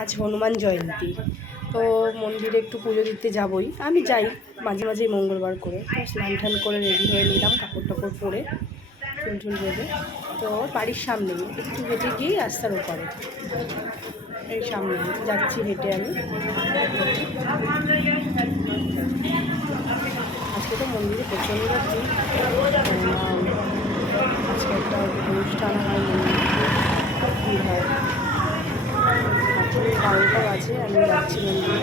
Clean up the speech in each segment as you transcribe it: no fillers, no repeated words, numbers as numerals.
আজ হনুমান জয়ন্তী, তো মন্দিরে একটু পুজো দিতে যাবই। আমি যাই মাঝে মাঝেই মঙ্গলবার করে। তো স্নান টান করে রেডি হয়ে নিলাম, কাপড় টাপড় পরে চুল টুল বেঁধে। তো বাড়ির সামনেই একটু হেঁটে গিয়েই রাস্তার ওপারে, এই সামনে যাচ্ছি হেঁটে আমি। আজকে তো মন্দিরে প্রচণ্ড ভিড়, আজকে একটা অনুষ্ঠান হয়, মন্দিরে ভিড় হয়। এখন 12টা বাজে, আমি যাচ্ছি মন্দিরে।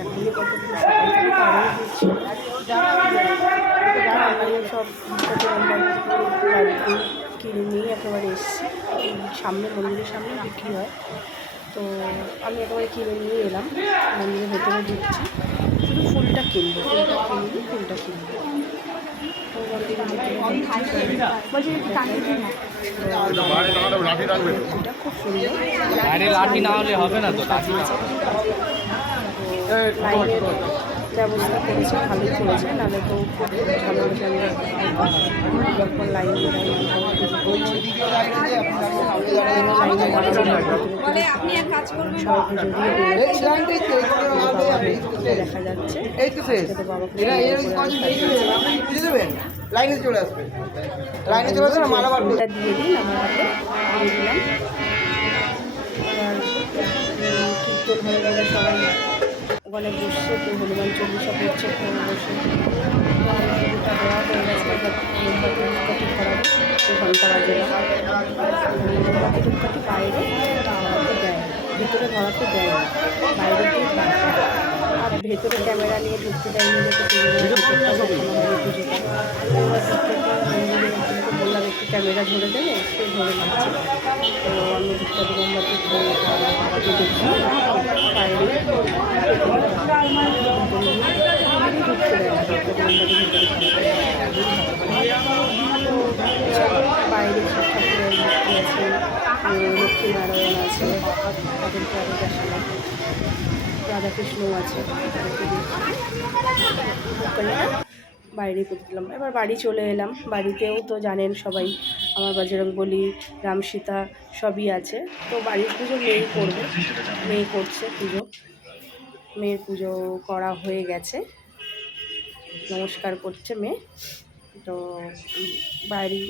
এখনই কতক্ষণ সকাল থেকে তো আরোই ঘুরছি। আমি সব বাড়িতে কিনে নিয়ে একেবারে এসেছি। সামনে মন্দিরের সামনে বিক্রি হয়, তো আমি একেবারে কিনে নিয়ে এলাম। মন্দিরের ভেতরে ঢুকছি, শুধু ফুলটা কিনবো, ফুলটা কিনবো। তো মন্দিরের ভেতরে খুব সুন্দর। লাঠি না হলে হবে না তো, লাইনের ব্যবস্থা করেছে, ভালোই করেছে, নাহলে তো খুব ঝামেলা যখন লাইন দেখা যাচ্ছে। লাইনে চলে আসবে, লাইনে চলে আসবে, মালা দিয়ে দিন আমার হাতে, দিয়ে দিলাম। কীর্তন হয়ে গেলে সবাই ওখানে বসছে, তো হনুমান চল্লিশা পড়ছে, বসে পুজোটা দেওয়া হয়ে গেছে। এবার মোমবাতি ধূপকাঠি ধরাবো, 2 ঘন্টা বাজে না। মোমবাতি ধূপকাঠি বাইরে ধরাতে দেয়, ভিতরে ধরাতে দেয় না, বাইরে দিয়ে আর ভেতরে ক্যামেরা নিয়ে ঢুকতে দেয়নি, যাতে পুজোটা পুজোটা। বললাম একটু ক্যামেরা ধরে দেবে, সে ধরে নিচ্ছে। তো আমি ধূপকাঠি মোমবাতি দেখি বাইরে ঢুকতে দেয় না, বাইরে সব ঠাকুরের মূর্তি আছে, লক্ষ্মীনারায়ণ আছে, তাদেরকে আরও দেখালাম, রাধাকৃষ্ণ আছে, তাদেরকে বাইরে করে দিলাম। এবার বাড়ি চলে এলাম। বাড়িতেও তো জানেন সবাই, আমার বজরংবলী, রাম সীতা সবই আছে। তো বাড়ির পুজো মেয়েই করবে, মেয়ে করছে পুজো, মেয়ের পুজো করা হয়ে গেছে, নমস্কার করছে মেয়ে। তো বাড়ি